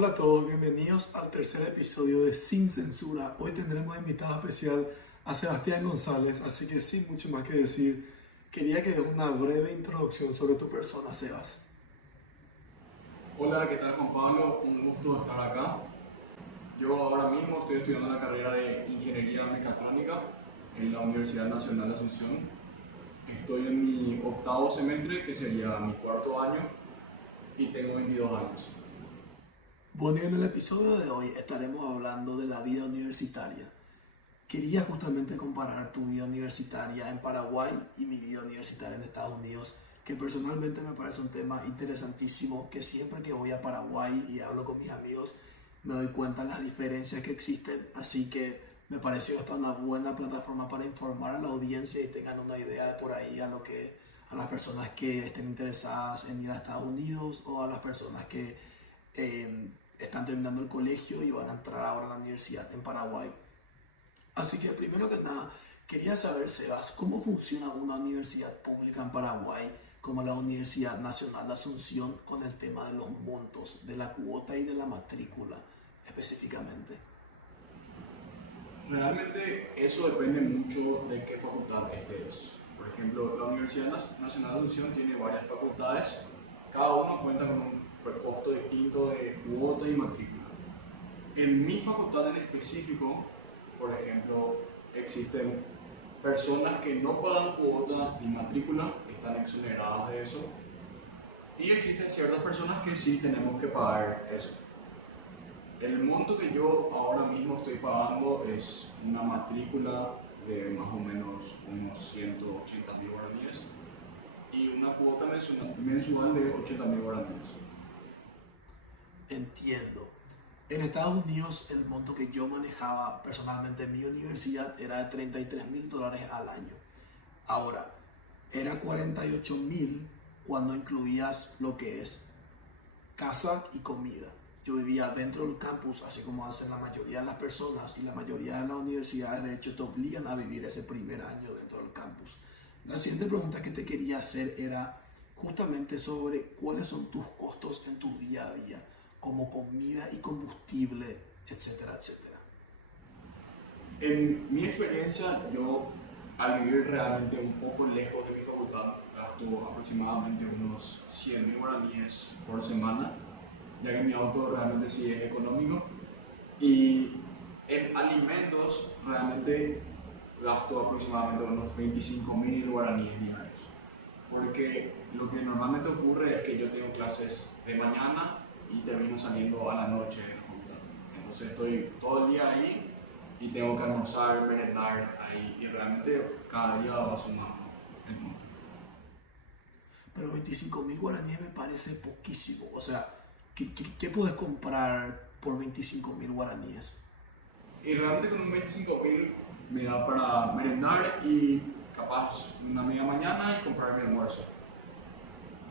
Hola a todos, bienvenidos al tercer episodio de Sin Censura. Hoy tendremos invitado especial a Sebastián González, así que sin mucho más que decir, quería que des una breve introducción sobre tu persona, Sebas. Hola, ¿qué tal Juan Pablo? Un gusto estar acá. Yo ahora mismo estoy estudiando la carrera de Ingeniería Mecatrónica en la Universidad Nacional de Asunción. Estoy en mi octavo semestre, que sería mi cuarto año, y tengo 22 años. Bueno, y en el episodio de hoy estaremos hablando de la vida universitaria. Quería justamente comparar tu vida universitaria en Paraguay y mi vida universitaria en Estados Unidos, que personalmente me parece un tema interesantísimo, que siempre que voy a Paraguay y hablo con mis amigos me doy cuenta de las diferencias que existen, así que me pareció esta una buena plataforma para informar a la audiencia y tengan una idea de por ahí a las personas que estén interesadas en ir a Estados Unidos o a las personas que están terminando el colegio y van a entrar ahora a la universidad en Paraguay. Así que primero que nada, quería saber, Sebas, ¿cómo funciona una universidad pública en Paraguay como la Universidad Nacional de Asunción con el tema de los montos, de la cuota y de la matrícula específicamente? Realmente eso depende mucho de qué facultad estés. Por ejemplo, la Universidad Nacional de Asunción tiene varias facultades, cada uno cuenta con un costo distinto de cuota y matrícula. En mi facultad en específico, por ejemplo, existen personas que no pagan cuota ni matrícula, están exoneradas de eso, y existen ciertas personas que sí tenemos que pagar eso. El monto que yo ahora mismo estoy pagando es una matrícula de más o menos unos 180.000 guaraníes y una cuota mensual de 80.000 guaraníes. Entiendo. En Estados Unidos el monto que yo manejaba personalmente en mi universidad era de $33,000 al año. Ahora, era 48,000 cuando incluías lo que es casa y comida. Yo vivía dentro del campus, así como hacen la mayoría de las personas y la mayoría de las universidades, de hecho, te obligan a vivir ese primer año dentro del campus. La siguiente pregunta que te quería hacer era justamente sobre cuáles son tus costos en tu día a día, como comida y combustible, etcétera, etcétera. En mi experiencia, yo al vivir realmente un poco lejos de mi facultad, gasto aproximadamente unos 100.000 guaraníes por semana, ya que mi auto realmente sí es económico. Y en alimentos realmente gasto aproximadamente unos 25.000 guaraníes diarios. Porque lo que normalmente ocurre es que yo tengo clases de mañana y termino saliendo a la noche de la facultad. Entonces estoy todo el día ahí y tengo que almorzar, merendar ahí y realmente cada día va sumando el monto. Pero 25,000 guaraníes me parece poquísimo. O sea, ¿qué puedes comprar por 25,000 guaraníes? Y realmente con un 25.000 me da para merendar y capaz una media mañana y comprar mi almuerzo.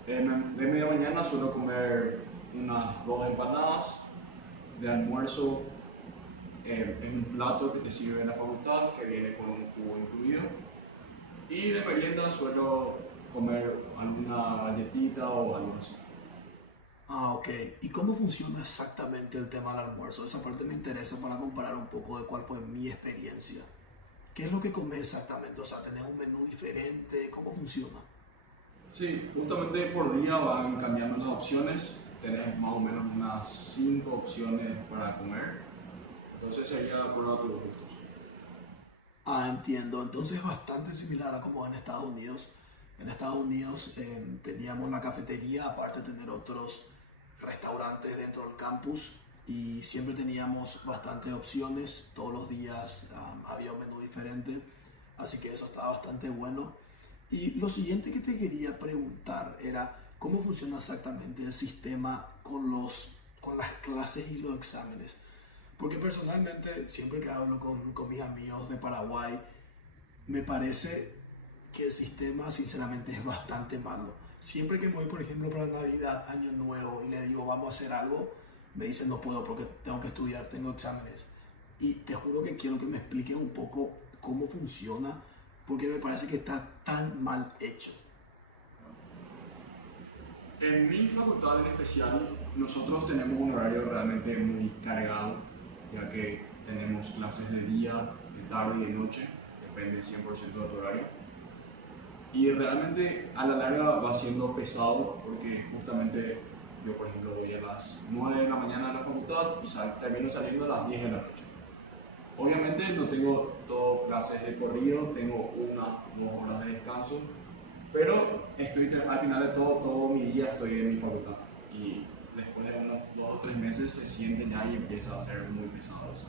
De media mañana suelo comer unas dos empanadas. De almuerzo es un plato que te sirve en la facultad que viene con un jugo incluido. Y de merienda suelo comer alguna galletita o algo así. Ah, ok. ¿Y cómo funciona exactamente el tema del almuerzo? Esa parte me interesa para comparar un poco de cuál fue mi experiencia. ¿Qué es lo que comes exactamente? O sea, ¿tenés un menú diferente? ¿Cómo funciona? Sí, justamente por día van cambiando las opciones. Tenés más o menos unas 5 opciones para comer. Entonces sería de acuerdo a tus gustos. Ah, entiendo. Entonces es bastante similar a como en Estados Unidos. En Estados Unidos teníamos la cafetería, aparte de tener otros restaurantes dentro del campus y siempre teníamos bastantes opciones. Todos los días había un menú diferente, así que eso estaba bastante bueno. Y lo siguiente que te quería preguntar era cómo funciona exactamente el sistema con las clases y los exámenes. Porque personalmente, siempre que hablo con mis amigos de Paraguay, me parece que el sistema sinceramente es bastante malo. Siempre que me voy, por ejemplo, para Navidad, Año Nuevo, y le digo vamos a hacer algo, me dicen no puedo porque tengo que estudiar, tengo exámenes. Y te juro que quiero que me expliques un poco cómo funciona, porque me parece que está tan mal hecho. En mi facultad en especial, nosotros tenemos un horario realmente muy cargado, ya que tenemos clases de día, de tarde y de noche, depende 100% de tu horario. Y realmente a la larga va siendo pesado porque justamente yo, por ejemplo, voy a las 9 de la mañana a la facultad y termino saliendo a las 10 de la noche. Obviamente no tengo todo clases de corrido, tengo 1 o 2 horas de descanso, pero al final de todo mi día estoy en mi facultad. Y después de unos 2 o 3 meses se siente ya y empieza a ser muy pesado eso.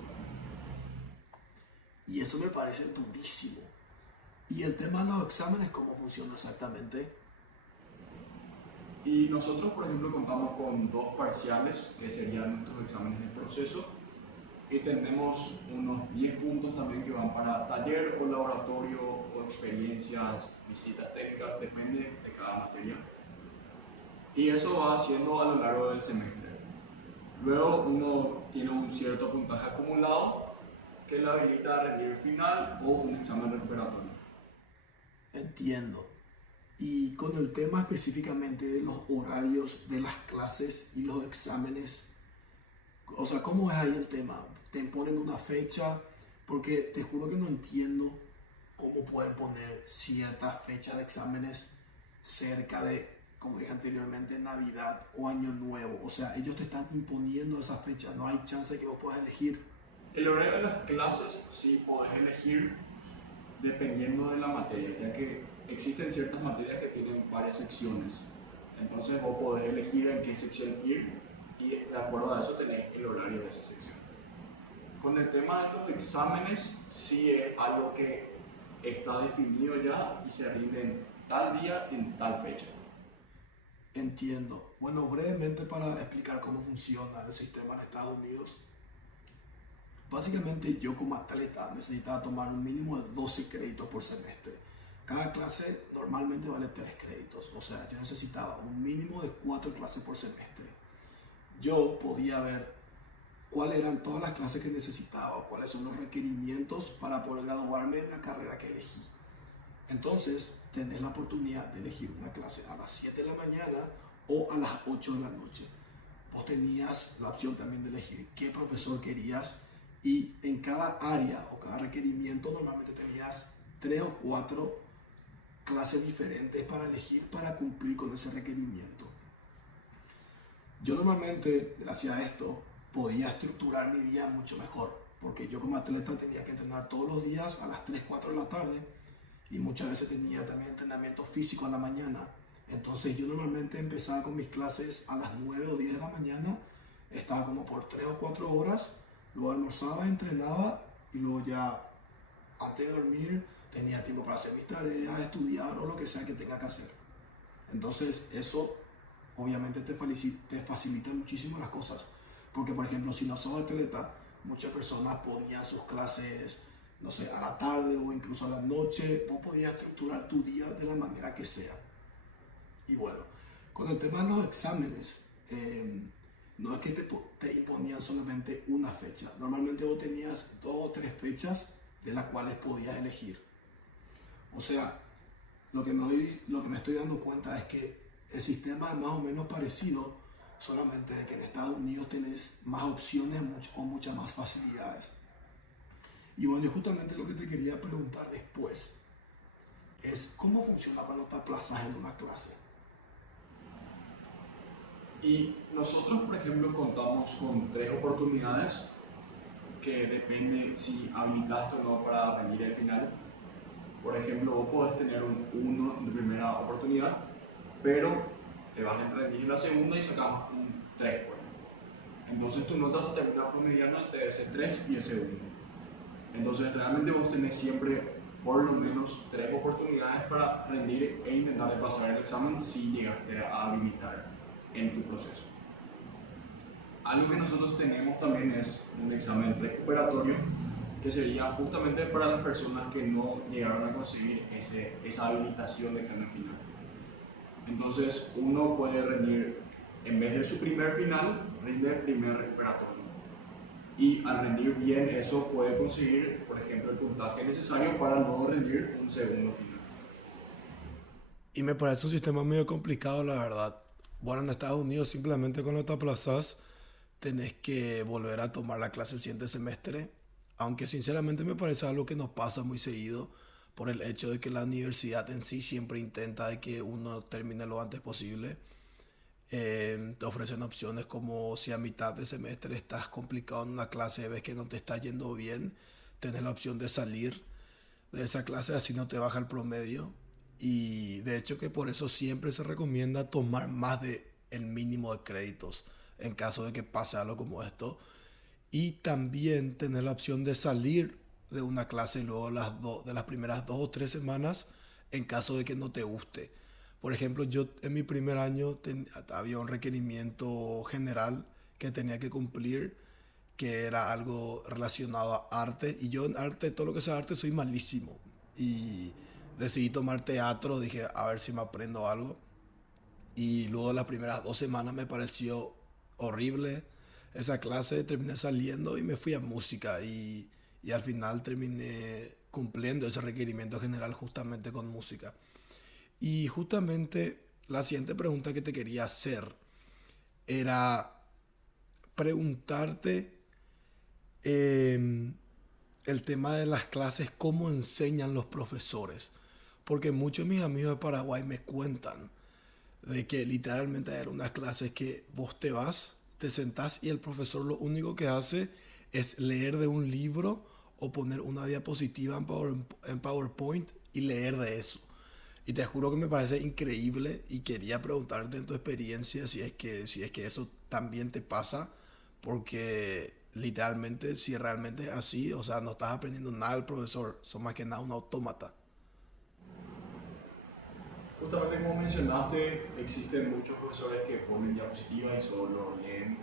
Y eso me parece durísimo. ¿Y el tema de los exámenes, cómo funciona exactamente? Y nosotros, por ejemplo, contamos con 2 parciales, que serían nuestros exámenes de proceso, y tenemos unos 10 puntos también que van para taller o laboratorio o experiencias, visitas técnicas, depende de cada materia. Y eso va haciendo a lo largo del semestre. Luego uno tiene un cierto puntaje acumulado que le habilita a rendir final o un examen recuperatorio. Entiendo. Y con el tema específicamente de los horarios de las clases y los exámenes, o sea, ¿cómo es ahí el tema? ¿Te ponen una fecha? Porque te juro que no entiendo cómo pueden poner ciertas fechas de exámenes cerca de, como dije anteriormente, Navidad o Año Nuevo. O sea, ellos te están imponiendo esa fecha, no hay chance de que vos puedas elegir. El horario de las clases sí podés elegir dependiendo de la materia, ya que existen ciertas materias que tienen varias secciones. Entonces vos podés elegir en qué sección ir y de acuerdo a eso tenés el horario de esa sección. Con el tema de los exámenes, sí es algo que está definido ya y se rinde en tal día y en tal fecha. Entiendo. Bueno, brevemente para explicar cómo funciona el sistema en Estados Unidos. Básicamente yo como atleta necesitaba tomar un mínimo de 12 créditos por semestre. Cada clase normalmente vale 3 créditos, o sea, yo necesitaba un mínimo de 4 clases por semestre. Yo podía ver cuáles eran todas las clases que necesitaba, cuáles son los requerimientos para poder graduarme en la carrera que elegí. Entonces, tenés la oportunidad de elegir una clase a las 7 de la mañana o a las 8 de la noche. Vos tenías la opción también de elegir qué profesor querías y en cada área o cada requerimiento normalmente tenías 3 o 4 clases diferentes para elegir para cumplir con ese requerimiento. Yo normalmente, gracias a esto, podía estructurar mi día mucho mejor, porque yo como atleta tenía que entrenar todos los días a las 3, 4 de la tarde y muchas veces tenía también entrenamiento físico en la mañana. Entonces yo normalmente empezaba con mis clases a las 9 o 10 de la mañana, estaba como por 3 o 4 horas, luego almorzaba, entrenaba y luego ya antes de dormir tenía tiempo para hacer mis tareas, estudiar o lo que sea que tenga que hacer. Entonces eso obviamente te facilita muchísimo las cosas, porque por ejemplo si no sos atleta, muchas personas ponían sus clases, no sé, a la tarde o incluso a la noche. Vos podías estructurar tu día de la manera que sea. Y bueno, con el tema de los exámenes, no es que te imponían solamente una fecha. Normalmente vos tenías 2 o 3 fechas de las cuales podías elegir. O sea, lo que me estoy dando cuenta es que el sistema es más o menos parecido, solamente de que en Estados Unidos tenés más opciones o muchas más facilidades. Y bueno, justamente lo que te quería preguntar después es cómo funciona cuando te aplazas en una clase. Y nosotros, por ejemplo, contamos con 3 oportunidades que depende si habilitaste o no para rendir el final. Por ejemplo, vos podés tener un 1 de primera oportunidad, pero te vas a rendir en la segunda y sacas un 3, por ejemplo. Entonces tu nota se termina promediando entre ese 3 y ese 1. Entonces realmente vos tenés siempre por lo menos 3 oportunidades para rendir e intentar de pasar el examen si llegaste a habilitar en tu proceso. Algo que nosotros tenemos también es un examen recuperatorio, que sería justamente para las personas que no llegaron a conseguir esa habilitación de examen final. Entonces uno puede rendir, en vez de su primer final, rinde el primer recuperatorio. Y al rendir bien eso puede conseguir, por ejemplo, el puntaje necesario para luego rendir un segundo final. Y me parece un sistema medio complicado, la verdad. Bueno, en Estados Unidos simplemente cuando te aplazas tenés que volver a tomar la clase el siguiente semestre, aunque sinceramente me parece algo que nos pasa muy seguido por el hecho de que la universidad en sí siempre intenta de que uno termine lo antes posible. Te ofrecen opciones como si a mitad de semestre estás complicado en una clase, ves que no te está yendo bien, tenés la opción de salir de esa clase, así no te baja el promedio. Y de hecho que por eso siempre se recomienda tomar más de el mínimo de créditos en caso de que pase algo como esto. Y también tener la opción de salir de una clase luego de las primeras 2 o 3 semanas en caso de que no te guste. Por ejemplo, yo en mi primer año había un requerimiento general que tenía que cumplir, que era algo relacionado a arte. Y yo en arte, todo lo que sea arte, soy malísimo. Y decidí tomar teatro, dije, a ver si me aprendo algo. Y luego de las primeras 2 semanas me pareció horrible esa clase, terminé saliendo y me fui a música. Y al final terminé cumpliendo ese requerimiento general justamente con música. Y justamente la siguiente pregunta que te quería hacer era preguntarte eh, el tema de las clases, cómo enseñan los profesores. Porque muchos de mis amigos de Paraguay me cuentan de que literalmente hay unas clases que vos te vas, te sentás y el profesor lo único que hace es leer de un libro o poner una diapositiva en PowerPoint y leer de eso. Y te juro que me parece increíble y quería preguntarte en tu experiencia si es que eso también te pasa, porque literalmente si realmente es así, o sea, no estás aprendiendo nada del profesor, son más que nada un autómata. Justamente como mencionaste, existen muchos profesores que ponen diapositivas y solo leen.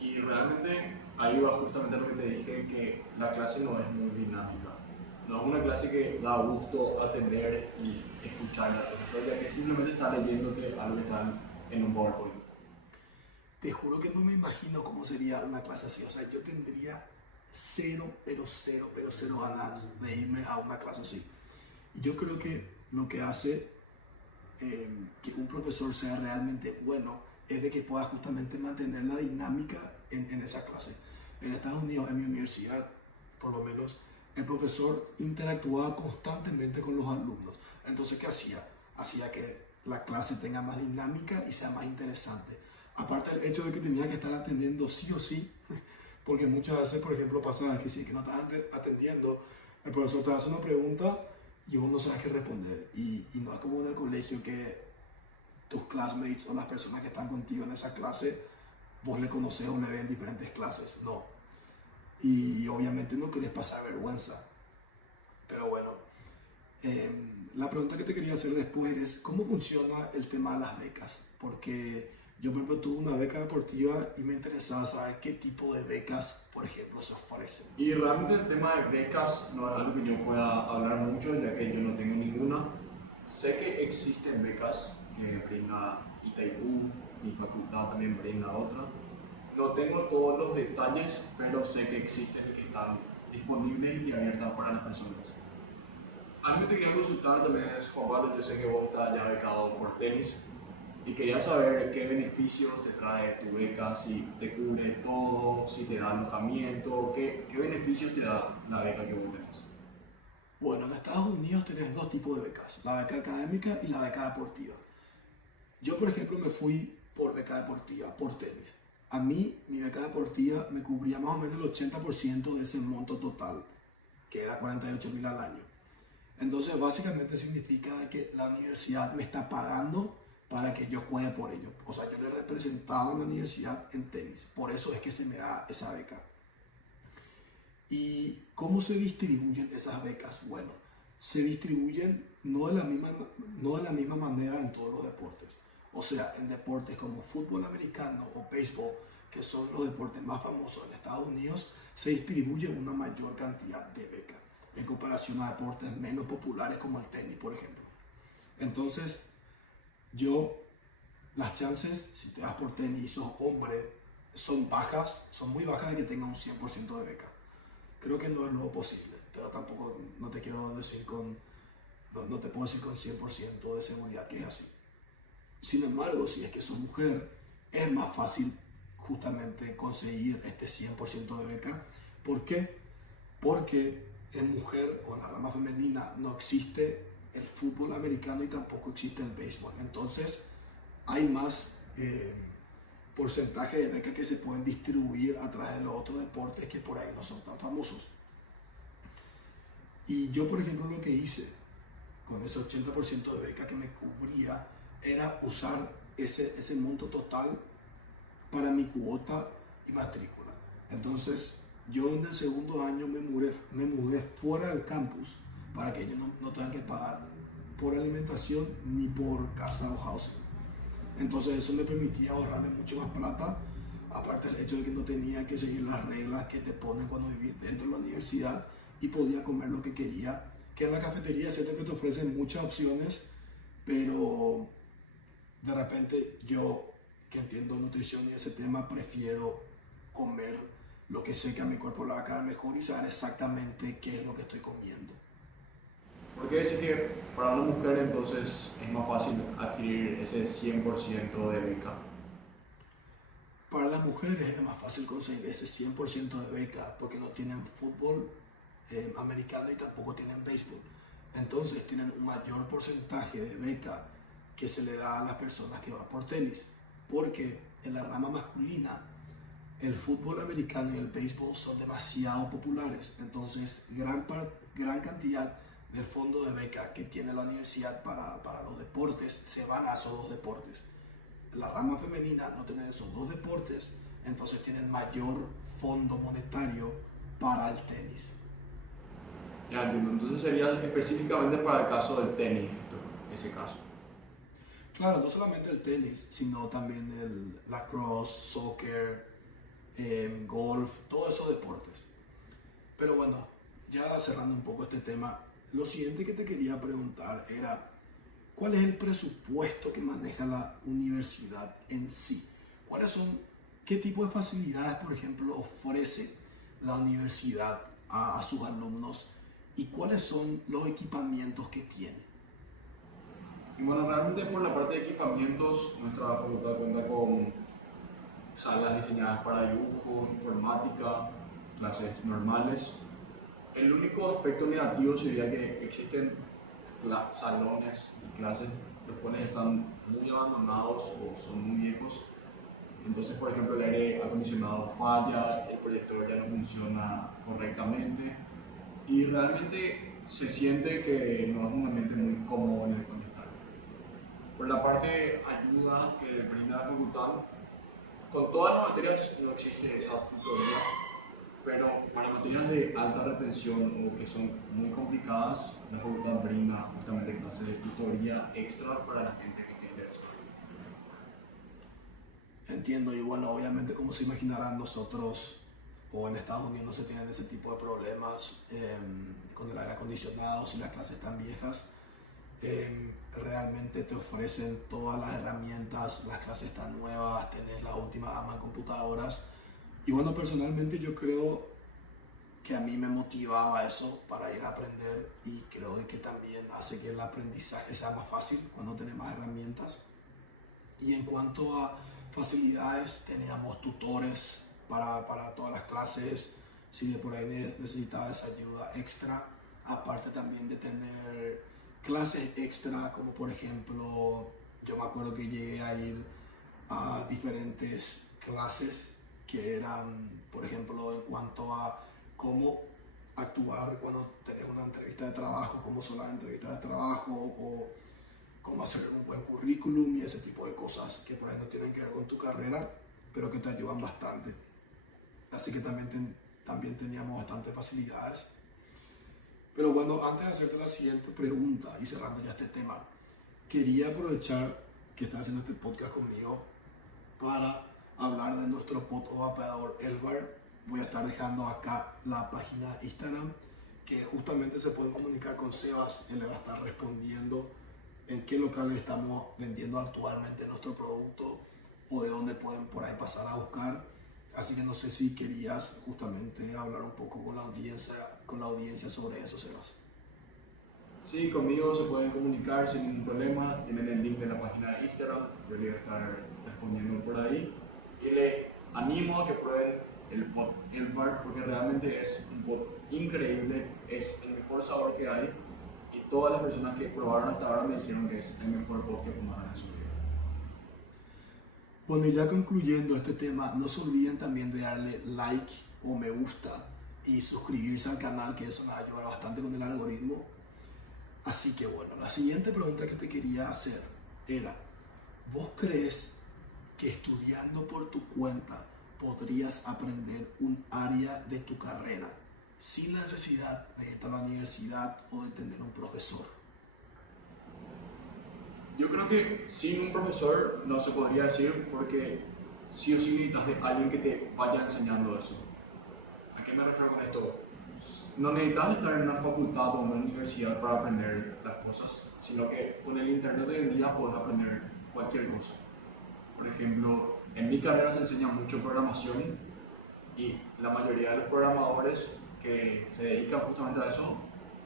Y realmente ahí va justamente lo que te dije, que la clase no es muy dinámica. No es una clase que da gusto atender y escuchar al profesor, ya que simplemente está leyéndote algo que está en un PowerPoint. Te juro que no me imagino cómo sería una clase así. O sea, yo tendría cero ganas de irme a una clase así. Y yo creo que lo que hace que un profesor sea realmente bueno es de que pueda justamente mantener la dinámica en esa clase. En Estados Unidos, en mi universidad, por lo menos, el profesor interactuaba constantemente con los alumnos. Entonces, ¿qué hacía? Hacía que la clase tenga más dinámica y sea más interesante. Aparte del hecho de que tenía que estar atendiendo sí o sí, porque muchas veces, por ejemplo, pasaba que si que no estás atendiendo, el profesor te hace una pregunta y vos no sabes qué responder. Y no es como en el colegio que tus classmates o las personas que están contigo en esa clase, vos le conoces o le ven en diferentes clases. No. Y obviamente no querés pasar vergüenza. Pero bueno, la pregunta que te quería hacer después es, ¿cómo funciona el tema de las becas? Porque yo, por ejemplo, tuve una beca deportiva y me interesaba saber qué tipo de becas, por ejemplo, se ofrecen. Y realmente el tema de becas no es algo que yo pueda hablar mucho, ya que yo no tengo ninguna. Sé que existen becas que brinda Itaipú, mi facultad también brinda otra. No tengo todos los detalles, pero sé que existen y que están disponibles y abiertas para las personas. A mí te quería consultar también, Juan Pablo, yo sé que vos estás ya becado por tenis y quería saber qué beneficios te trae tu beca, si te cubre todo, si te da alojamiento, qué beneficios te da la beca que vos tenés. Bueno, en Estados Unidos tenés dos tipos de becas, la beca académica y la beca deportiva. Yo, por ejemplo, me fui por beca deportiva, por tenis. A mí, mi beca deportiva me cubría más o menos el 80% de ese monto total, que era 48.000 al año. Entonces, básicamente significa que la universidad me está pagando para que yo juegue por ello. O sea, yo le representaba a la universidad en tenis. Por eso es que se me da esa beca. ¿Y cómo se distribuyen esas becas? Bueno, se distribuyen no de la misma manera en todos los deportes. O sea, en deportes como fútbol americano o béisbol, que son los deportes más famosos en Estados Unidos, se distribuye una mayor cantidad de becas en comparación a deportes menos populares como el tenis, por ejemplo. Entonces, yo, las chances, si te vas por tenis y sos hombre, son bajas, son muy bajas de que tenga un 100% de beca. Creo que no es lo posible, pero tampoco no te quiero decir no te puedo decir con 100% de seguridad que es así. Sin embargo, si es que sos mujer, es más fácil justamente conseguir este 100% de beca. ¿Por qué? Porque en mujer o en la rama femenina no existe el fútbol americano y tampoco existe el béisbol. Entonces hay más porcentaje de becas que se pueden distribuir a través de los otros deportes que por ahí no son tan famosos. Y yo, por ejemplo, lo que hice con ese 80% de beca que me cubría era usar ese monto total para mi cuota y matrícula. Entonces, yo en el segundo año me mudé fuera del campus para que ellos no tengan que pagar por alimentación ni por casa o housing. Entonces, eso me permitía ahorrarme mucho más plata, aparte del hecho de que no tenía que seguir las reglas que te ponen cuando vivís dentro de la universidad y podía comer lo que quería. Que en la cafetería es cierto que te ofrecen muchas opciones, pero de repente yo, que entiendo nutrición y ese tema, prefiero comer lo que sé que a mi cuerpo le va a quedar mejor y saber exactamente qué es lo que estoy comiendo. ¿Por qué decir que para una mujer entonces es más fácil adquirir ese 100% de beca? Para las mujeres es más fácil conseguir ese 100% de beca porque no tienen fútbol americano y tampoco tienen béisbol. Entonces tienen un mayor porcentaje de beca que se le da a las personas que van por tenis. Porque en la rama masculina el fútbol americano y el béisbol son demasiado populares. Entonces gran cantidad del fondo de beca que tiene la universidad para los deportes se van a esos dos deportes. La rama femenina no tener esos dos deportes, entonces tienen mayor fondo monetario para el tenis. Ya entiendo, entonces sería específicamente para el caso del tenis, ese caso. Claro, no solamente el tenis, sino también el lacrosse, soccer, golf, todos esos deportes. Pero bueno, ya cerrando un poco este tema, lo siguiente que te quería preguntar era, ¿cuál es el presupuesto que maneja la universidad en sí? ¿Qué tipo de facilidades, por ejemplo, ofrece la universidad a sus alumnos y cuáles son los equipamientos que tiene? Y bueno, realmente por la parte de equipamientos, nuestra facultad cuenta con salas diseñadas para dibujo, informática, clases normales. El único aspecto negativo sería que existen salones y clases los cuales están muy abandonados o son muy viejos. Entonces, por ejemplo, el aire acondicionado falla, el proyector ya no funciona correctamente y realmente se siente que no es un ambiente muy cómodo en el cual estar. Por la parte de ayuda que brinda la facultad, con todas las materias no existe esa tutoría, pero para materias de alta retención o que son muy complicadas, la facultad brinda justamente clases de tutoría extra para la gente que esté interesada. Entiendo, y bueno, obviamente como se imaginarán nosotros o en Estados Unidos no se tienen ese tipo de problemas con el aire acondicionado, si las clases están viejas. Realmente te ofrecen todas las herramientas, las clases están nuevas, tenés la última gama de computadoras. Y bueno, personalmente yo creo que a mí me motivaba eso para ir a aprender y creo que también hace que el aprendizaje sea más fácil cuando tenés más herramientas. Y en cuanto a facilidades, teníamos tutores para todas las clases, si de por ahí necesitabas ayuda extra, aparte también de tener clases extra, como por ejemplo, yo me acuerdo que llegué a ir a diferentes clases que eran, por ejemplo, en cuanto a cómo actuar cuando tenés una entrevista de trabajo, cómo son las entrevistas de trabajo o cómo hacer un buen currículum y ese tipo de cosas que por ahí no tienen que ver con tu carrera, pero que te ayudan bastante. Así que también teníamos bastantes facilidades. Pero bueno, antes de hacerte la siguiente pregunta y cerrando ya este tema, quería aprovechar que estás haciendo este podcast conmigo para hablar de nuestro vapeador Elvar. Voy a estar dejando acá la página Instagram que justamente se pueden comunicar con Sebas. Él le va a estar respondiendo en qué locales estamos vendiendo actualmente nuestro producto o de dónde pueden por ahí pasar a buscar. Así que no sé si querías justamente hablar un poco con la audiencia sobre eso, Sebas. Sí, conmigo se pueden comunicar sin ningún problema. Tienen el link de la página de Instagram. Yo les voy a estar respondiendo por ahí. Y les animo a que prueben el pot Elfar porque realmente es un pot increíble. Es el mejor sabor que hay. Y todas las personas que probaron hasta ahora me dijeron que es el mejor pot que fumaron en su vida. Bueno, y ya concluyendo este tema, no se olviden también de darle like o me gusta y suscribirse al canal, que eso nos ayuda bastante con el algoritmo. Así que bueno, la siguiente pregunta que te quería hacer era, ¿vos crees que estudiando por tu cuenta podrías aprender un área de tu carrera sin la necesidad de ir a la universidad o de tener un profesor? Yo creo que sin un profesor no se podría decir porque sí o sí necesitas de alguien que te vaya enseñando eso. ¿A qué me refiero con esto? No necesitas estar en una facultad o en una universidad para aprender las cosas, sino que con el internet hoy en día puedes aprender cualquier cosa. Por ejemplo, en mi carrera se enseña mucho programación y la mayoría de los programadores que se dedican justamente a eso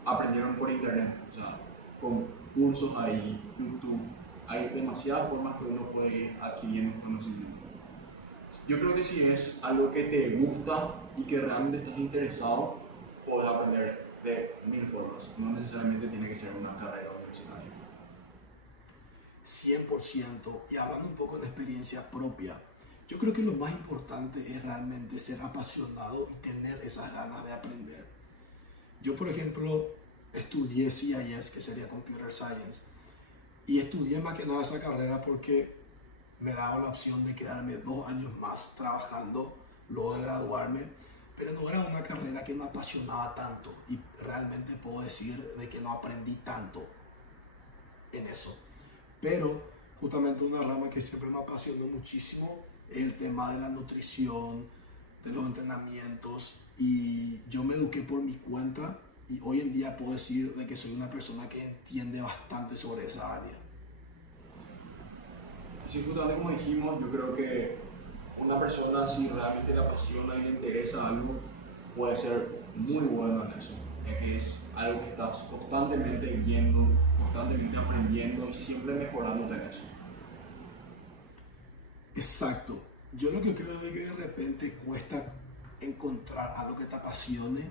aprendieron por internet, o sea, con cursos ahí, YouTube, hay demasiadas formas que uno puede ir adquiriendo conocimiento. Yo creo que si es algo que te gusta y que realmente estás interesado, puedes aprender de mil formas, no necesariamente tiene que ser una carrera universitaria. 100%. Y hablando un poco de experiencia propia, yo creo que lo más importante es realmente ser apasionado y tener esas ganas de aprender. Yo, por ejemplo, estudié CIS, que sería Computer Science, y estudié más que nada esa carrera porque me daba la opción de quedarme 2 años más trabajando luego de graduarme, pero no era una carrera que me apasionaba tanto y realmente puedo decir de que no aprendí tanto en eso. Pero justamente una rama que siempre me apasionó muchísimo es el tema de la nutrición, de los entrenamientos, y yo me eduqué por mi cuenta y hoy en día puedo decir de que soy una persona que entiende bastante sobre esa área. Sí, justamente como dijimos, yo creo que una persona si realmente le apasiona y le interesa algo, puede ser muy bueno en eso, ya que es algo que estás constantemente viendo, constantemente aprendiendo y siempre mejorándote en eso. Exacto. Yo lo que creo es que de repente cuesta encontrar algo que te apasione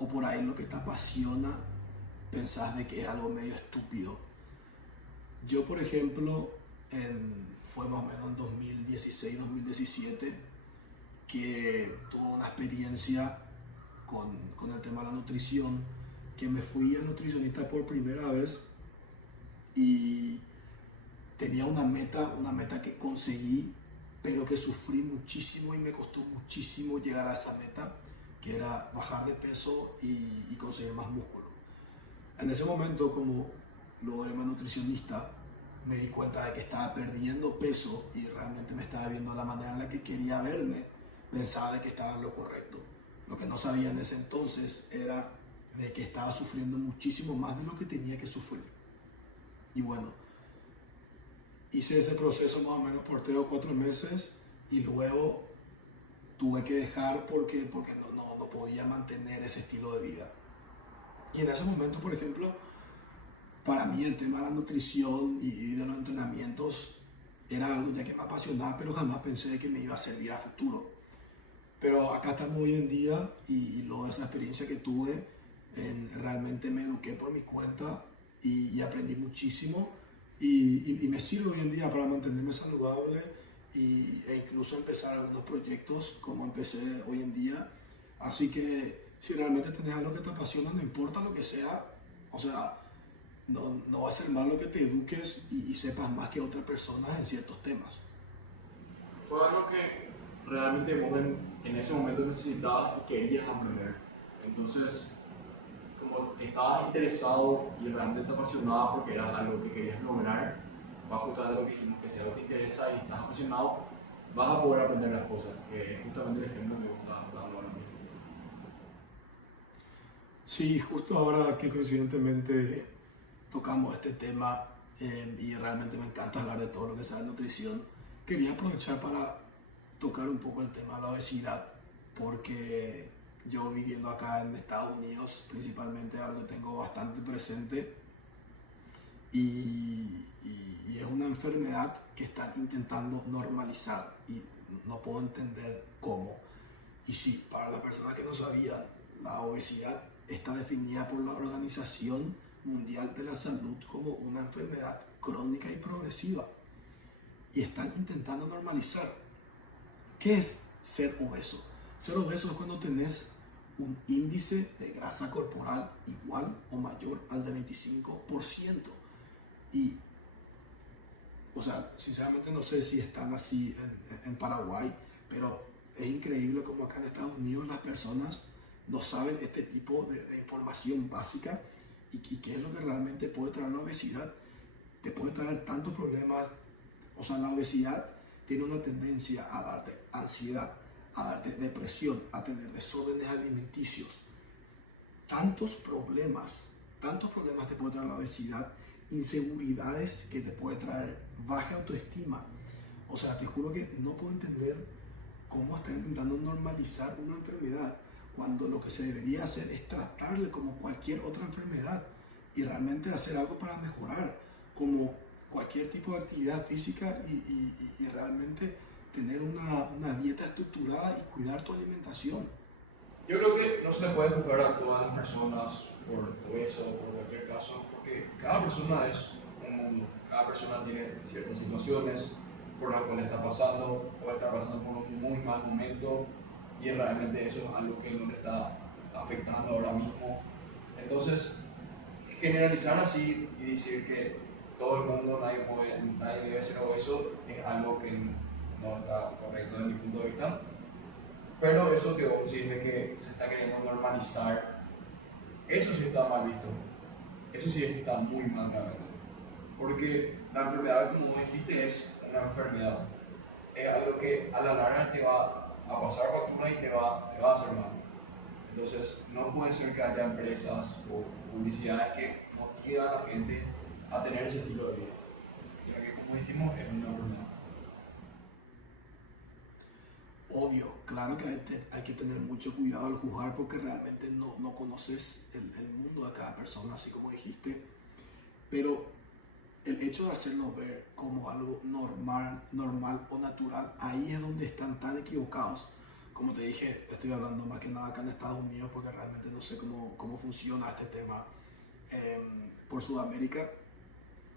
o por ahí lo que te apasiona pensás de que es algo medio estúpido. Yo, por ejemplo, fue más o menos en 2016-2017 que tuve una experiencia con el tema de la nutrición, que me fui a nutricionista por primera vez y tenía una meta que conseguí, pero que sufrí muchísimo y me costó muchísimo llegar a esa meta, que era bajar de peso y conseguir más músculo. En ese momento, como lo era nutricionista, me di cuenta de que estaba perdiendo peso y realmente me estaba viendo de la manera en la que quería verme. Pensaba de que estaba en lo correcto. Lo que no sabía en ese entonces era de que estaba sufriendo muchísimo más de lo que tenía que sufrir. Y bueno, hice ese proceso más o menos por 3 o 4 meses y luego tuve que dejar porque no podía mantener ese estilo de vida. Y en ese momento, por ejemplo, para mí el tema de la nutrición y de los entrenamientos era algo ya que me apasionaba, pero jamás pensé que me iba a servir a futuro. Pero acá estamos hoy en día y luego de esa experiencia que tuve, realmente me eduqué por mi cuenta y aprendí muchísimo y me sirve hoy en día para mantenerme saludable e incluso empezar algunos proyectos como empecé hoy en día. Así que si realmente tenés algo que te apasiona, no importa lo que sea, o sea, no va a ser malo que te eduques y sepas más que otras personas en ciertos temas. Fue algo que realmente vos en ese momento necesitabas y querías aprender. Entonces, como estabas interesado y realmente te apasionaba porque era algo que querías lograr, va justamente lo que dijimos, que si algo te interesa y estás apasionado, vas a poder aprender las cosas, que es justamente el ejemplo que vos estabas dando ahora mismo. Sí, justo ahora que coincidentemente tocamos este tema y realmente me encanta hablar de todo lo que sea de nutrición, quería aprovechar para tocar un poco el tema de la obesidad, porque yo viviendo acá en Estados Unidos, principalmente algo que tengo bastante presente y es una enfermedad que están intentando normalizar y no puedo entender cómo. Y sí, para las personas que no sabían, la obesidad está definida por la Organización Mundial de la Salud como una enfermedad crónica y progresiva. Y están intentando normalizar. ¿Qué es ser obeso? Ser obeso es cuando tenés un índice de grasa corporal igual o mayor al de 25%. Y, o sea, sinceramente no sé si están así en Paraguay, pero es increíble como acá en Estados Unidos las personas no saben este tipo de información básica y qué es lo que realmente puede traer la obesidad. Te puede traer tantos problemas. O sea, la obesidad tiene una tendencia a darte ansiedad, a darte depresión, a tener desórdenes alimenticios. Tantos problemas te puede traer la obesidad, inseguridades que te puede traer, baja autoestima. O sea, te juro que no puedo entender cómo están intentando normalizar una enfermedad cuando lo que se debería hacer es tratarle como cualquier otra enfermedad y realmente hacer algo para mejorar, como cualquier tipo de actividad física y realmente tener una dieta estructurada y cuidar tu alimentación. Yo creo que no se le puede juzgar a todas las personas por eso o por cualquier caso, porque cada persona es un mundo, cada persona tiene ciertas situaciones por las cuales está pasando o está pasando por un muy mal momento y realmente eso es algo que no le está afectando ahora mismo. Entonces, generalizar así y decir que todo el mundo, nadie debe ser obeso, es algo que no está correcto desde mi punto de vista. Pero eso que vos decís de que se está queriendo normalizar, eso sí está mal visto. Eso sí está muy mal, realmente. Porque la enfermedad, como vos dijiste, es una enfermedad. Es algo que a la larga te va a pasar factura y te va a hacer mal. Entonces, no puede ser que haya empresas o publicidades que motiven a la gente a tener ese estilo de vida. Ya que, como dijimos, es una enfermedad. Obvio, claro que hay que tener mucho cuidado al juzgar porque realmente no conoces el mundo de cada persona, así como dijiste, pero el hecho de hacerlo ver como algo normal o natural, ahí es donde están tan equivocados. Como te dije, estoy hablando más que nada acá en Estados Unidos porque realmente no sé cómo funciona este tema por Sudamérica,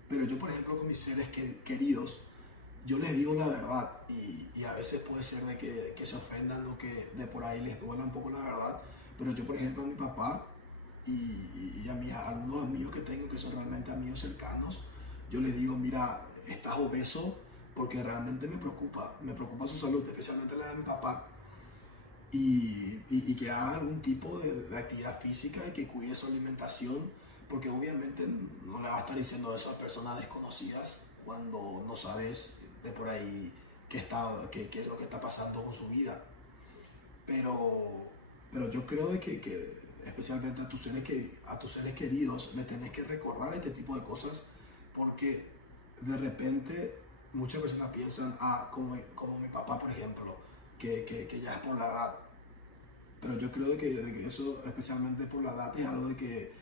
pero yo por ejemplo con mis seres queridos, yo les digo la verdad y a veces puede ser de que se ofendan o que de por ahí les duela un poco la verdad, pero yo por ejemplo a mi papá y a algunos amigos que tengo que son realmente amigos cercanos, yo les digo, mira, estás obeso porque realmente me preocupa su salud, especialmente la de mi papá, y que haga algún tipo de actividad física y que cuide su alimentación, porque obviamente no le va a estar diciendo eso a personas desconocidas cuando no sabes de por ahí qué es lo que está pasando con su vida. Pero yo creo de que especialmente a tus seres queridos le tenés que recordar este tipo de cosas porque de repente muchas personas piensan, como mi papá por ejemplo, que ya es por la edad. Pero yo creo de que eso, especialmente por la edad, es algo de que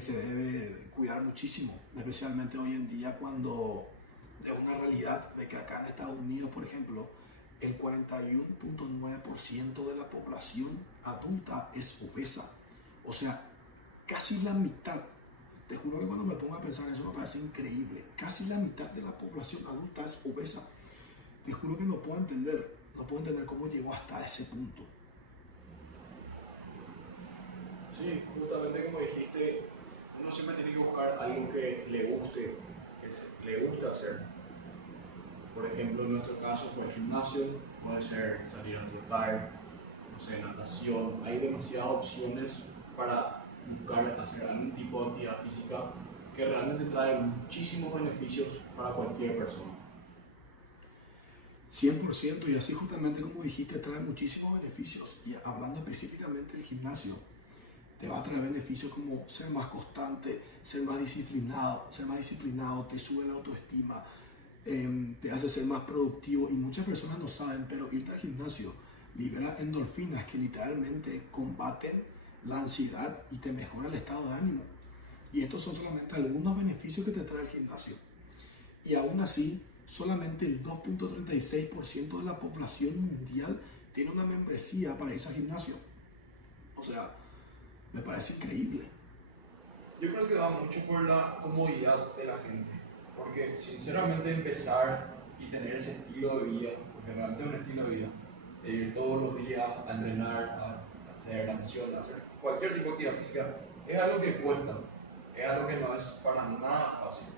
se debe cuidar muchísimo, especialmente hoy en día cuando es una realidad de que acá en Estados Unidos, por ejemplo, el 41.9% de la población adulta es obesa. O sea, casi la mitad. Te juro que cuando me pongo a pensar eso me parece increíble. Casi la mitad de la población adulta es obesa. Te juro que no puedo entender cómo llegó hasta ese punto. Sí, justamente como dijiste, uno siempre tiene que buscar algo que le guste, le guste hacer. Por ejemplo, en nuestro caso fue el gimnasio, puede ser salir a trotar, no sé, natación. Hay demasiadas opciones para buscar hacer algún tipo de actividad física que realmente trae muchísimos beneficios para cualquier persona. 100% y así justamente como dijiste, trae muchísimos beneficios. Y hablando específicamente del gimnasio, te va a traer beneficios como ser más constante, ser más disciplinado, te sube la autoestima, te hace ser más productivo y muchas personas no saben, pero irte al gimnasio libera endorfinas que literalmente combaten la ansiedad y te mejora el estado de ánimo. Y estos son solamente algunos beneficios que te trae el gimnasio. Y aún así, solamente el 2.36% de la población mundial tiene una membresía para irse al gimnasio. O sea, me parece increíble. Yo creo que va mucho por la comodidad de la gente, porque sinceramente empezar y tener ese estilo de vida, porque realmente es un estilo de vida, de ir todos los días a entrenar, a hacer natación, a hacer cualquier tipo de actividad física, es algo que cuesta, es algo que no es para nada fácil.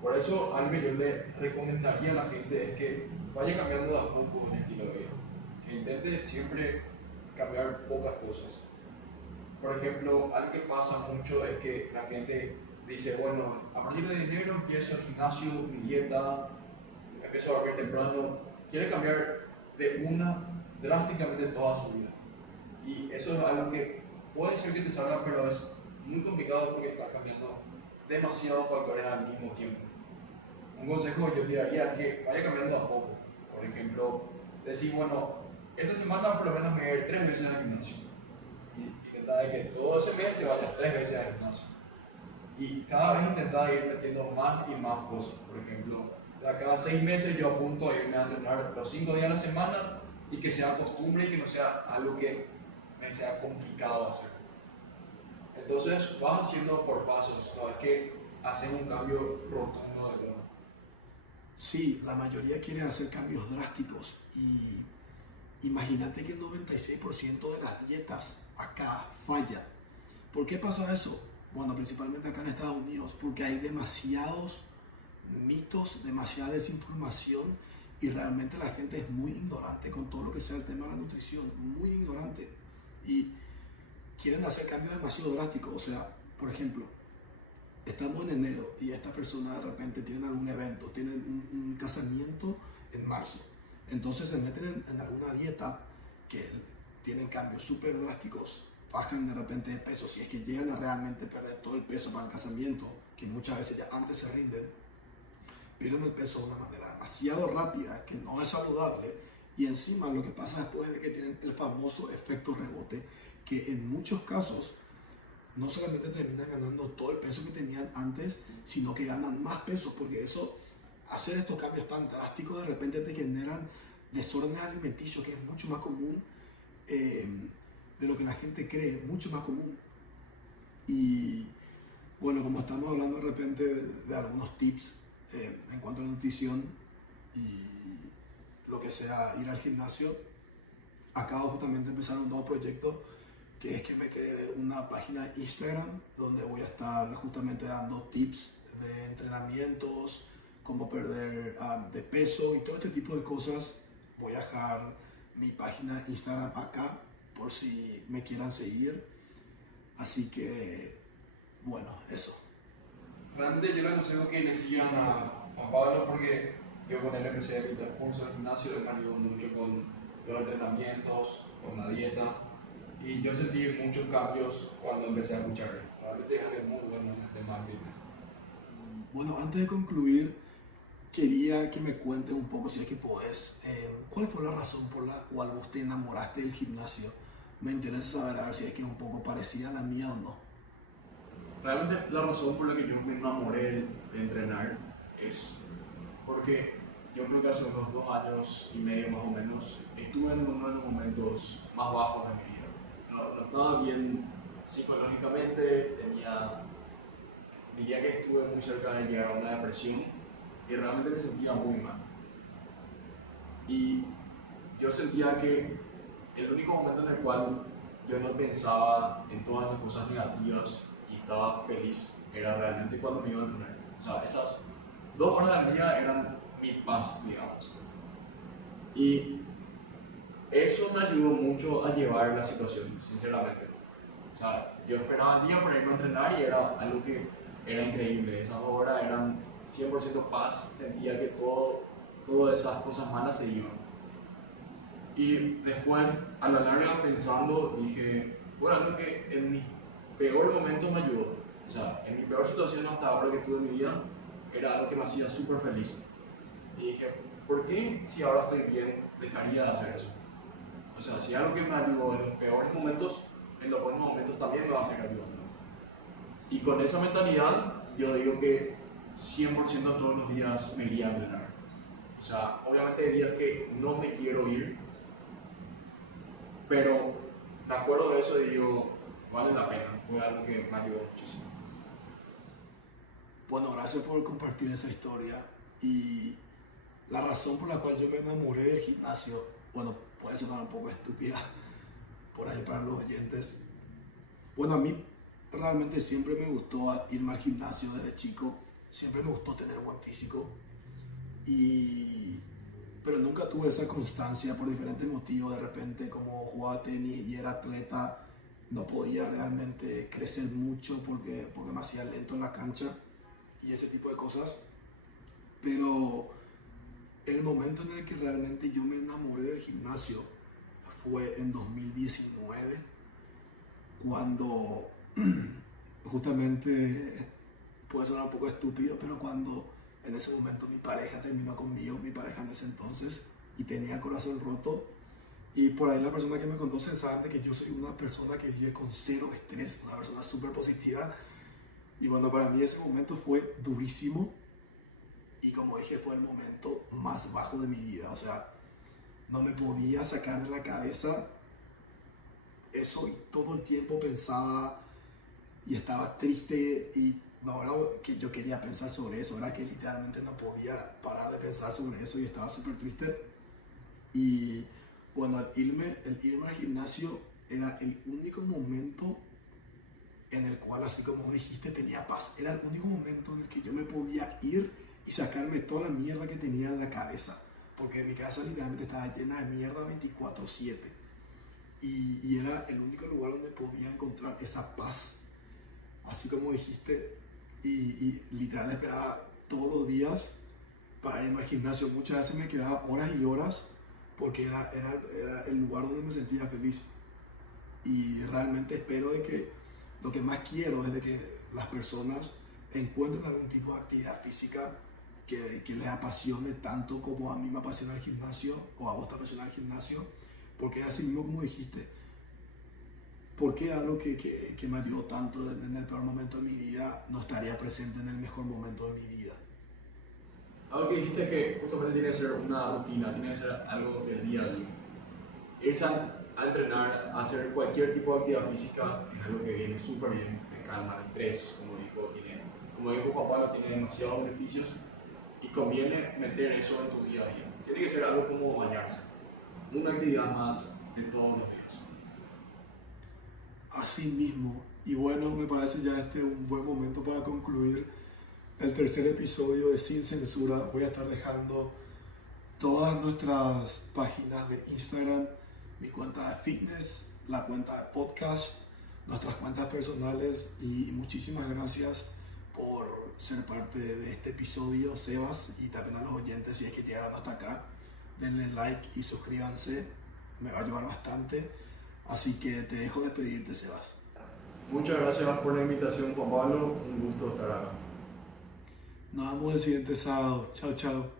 Por eso algo que yo le recomendaría a la gente es que vaya cambiando de a poco el estilo de vida, que intente siempre cambiar pocas cosas. Por ejemplo, algo que pasa mucho es que la gente dice, bueno, a partir de enero empiezo el gimnasio, mi dieta, empiezo a dormir temprano, quiere cambiar de una drásticamente toda su vida. Y eso es algo que puede ser que te salga, pero es muy complicado porque estás cambiando demasiados factores al mismo tiempo. Un consejo que yo te daría es que vaya cambiando a poco. Por ejemplo, decir, bueno, esta semana por lo menos me voy a ir 3 veces al gimnasio. Y intenta de que todo ese mes te vayas 3 veces al gimnasio. Y cada vez intenta ir metiendo más y más cosas. Por ejemplo, cada 6 meses yo apunto a irme a entrenar los 5 días a la semana y que sea costumbre y que no sea algo que me sea complicado hacer. Entonces vas haciendo por pasos, no es que haces un cambio rotundo de todo. Sí, la mayoría quiere hacer cambios drásticos y imagínate que el 96% de las dietas acá falla. ¿Por qué pasa eso? Bueno, principalmente acá en Estados Unidos, porque hay demasiados mitos, demasiada desinformación y realmente la gente es muy ignorante con todo lo que sea el tema de la nutrición, muy ignorante. Y quieren hacer cambios demasiado drásticos. O sea, por ejemplo, estamos en enero y estas personas de repente tienen algún evento, tienen un casamiento en marzo. Entonces se meten en alguna dieta que tienen cambios súper drásticos, bajan de repente de peso, si es que llegan a realmente perder todo el peso para el casamiento, que muchas veces ya antes se rinden, pierden el peso de una manera demasiado rápida, que no es saludable, y encima lo que pasa después es de que tienen el famoso efecto rebote, que en muchos casos no solamente terminan ganando todo el peso que tenían antes, sino que ganan más peso, porque eso, hacer estos cambios tan drásticos de repente te generan desórdenes alimenticios, que es mucho más común de lo que la gente cree, mucho más común. Y bueno, como estamos hablando de repente de algunos tips en cuanto a la nutrición y lo que sea ir al gimnasio, acabo justamente de empezar un nuevo proyecto que es que me creé una página Instagram donde voy a estar justamente dando tips de entrenamientos, cómo perder de peso y todo este tipo de cosas. Voy a dejar mi página Instagram acá por si me quieran seguir. Así que, bueno, eso. Realmente yo les aconsejo que le sigan a Pablo porque yo con él empecé a evitar cursos de gimnasio, él me ayudó mucho con los entrenamientos, con la dieta. Y yo sentí muchos cambios cuando empecé a escucharle. Realmente es alguien muy bueno en el tema del fitness. Bueno, antes de concluir, quería que me cuentes un poco, si es que podés, cuál fue la razón por la cual vos te enamoraste del gimnasio. Me interesa saber a ver si es que es un poco parecida a la mía o no. Realmente la razón por la que yo me enamoré de entrenar es porque yo creo que hace unos 2 años y medio más o menos estuve en uno de los momentos más bajos de mi vida. No estaba bien psicológicamente, diría que estuve muy cerca de llegar a una depresión y realmente me sentía muy mal. Y yo sentía que el único momento en el cual yo no pensaba en todas esas cosas negativas y estaba feliz era realmente cuando me iba a entrenar. O sea, esas 2 horas al día eran mi paz, digamos. Y eso me ayudó mucho a llevar la situación, sinceramente. O sea, yo esperaba el día por irme a entrenar y era algo que era increíble. Esas horas eran 100% paz, sentía que todas esas cosas malas se iban. Y después, a la larga, pensando, dije, fue algo que en mis peores momentos me ayudó. O sea, en mi peor situación hasta ahora que tuve en mi vida, era algo que me hacía súper feliz. Y dije, ¿por qué si ahora estoy bien dejaría de hacer eso? O sea, si algo que me ayudó en los peores momentos, en los buenos momentos también me va a seguir ayudando. Y con esa mentalidad, yo digo que 100% todos los días me iría a entrenar. O sea, obviamente hay días que no me quiero ir, pero me acuerdo de eso y digo, vale la pena, fue algo que me ayudó muchísimo. Bueno, gracias por compartir esa historia. Y la razón por la cual yo me enamoré del gimnasio, bueno, puede sonar un poco estúpida por ahí para los oyentes. Bueno, a mí realmente siempre me gustó irme al gimnasio desde chico, siempre me gustó tener buen físico, y, pero nunca tuve esa constancia por diferentes motivos. De repente, como jugaba tenis y era atleta, no podía realmente crecer mucho porque me hacía lento en la cancha y ese tipo de cosas. Pero el momento en el que realmente yo me enamoré del gimnasio fue en 2019, cuando justamente, puede sonar un poco estúpido, pero cuando en ese momento mi pareja terminó conmigo, mi pareja en ese entonces, y tenía el corazón roto. Y por ahí la persona que me conoce sabe de que yo soy una persona que vive con cero estrés, una persona súper positiva. Y bueno, para mí ese momento fue durísimo. Y como dije, fue el momento más bajo de mi vida. O sea, no me podía sacar de la cabeza eso, y todo el tiempo pensaba y estaba triste, y no era que yo quería pensar sobre eso, era que literalmente no podía parar de pensar sobre eso y estaba súper triste. Y bueno, el irme al gimnasio era el único momento en el cual, así como dijiste, tenía paz. Era el único momento en el que yo me podía ir y sacarme toda la mierda que tenía en la cabeza, porque mi cabeza literalmente estaba llena de mierda 24/7. Y era el único lugar donde podía encontrar esa paz, así como dijiste. Y literal esperaba todos los días para irme al gimnasio. Muchas veces me quedaba horas y horas porque era el lugar donde me sentía feliz. Y realmente espero de que lo que más quiero es de que las personas encuentren algún tipo de actividad física que les apasione tanto como a mí me apasiona el gimnasio, o a vos te apasiona el gimnasio, porque es así mismo como dijiste. Porque algo que me ayudó tanto en el peor momento de mi vida no estaría presente en el mejor momento de mi vida. Algo que dijiste es que justamente tiene que ser una rutina, tiene que ser algo del día a día. Irse a entrenar, a hacer cualquier tipo de actividad física es algo que viene súper bien, te calma el estrés, como dijo Juan Pablo, tiene demasiados beneficios y conviene meter eso en tu día a día. Tiene que ser algo como bañarse, una actividad más de todos los días. Así mismo. Y bueno, me parece ya un buen momento para concluir el tercer episodio de Sin Censura. Voy a estar dejando todas nuestras páginas de Instagram, mi cuenta de fitness, la cuenta de podcast, nuestras cuentas personales. Y muchísimas gracias por ser parte de este episodio, Sebas, y también a los oyentes, si es que llegaron hasta acá. Denle like y suscríbanse, me va a ayudar bastante. Así que te dejo despedirte, Sebas. Muchas gracias por la invitación, Juan Pablo, un gusto estar acá. Nos vemos el siguiente sábado. Chao, chao.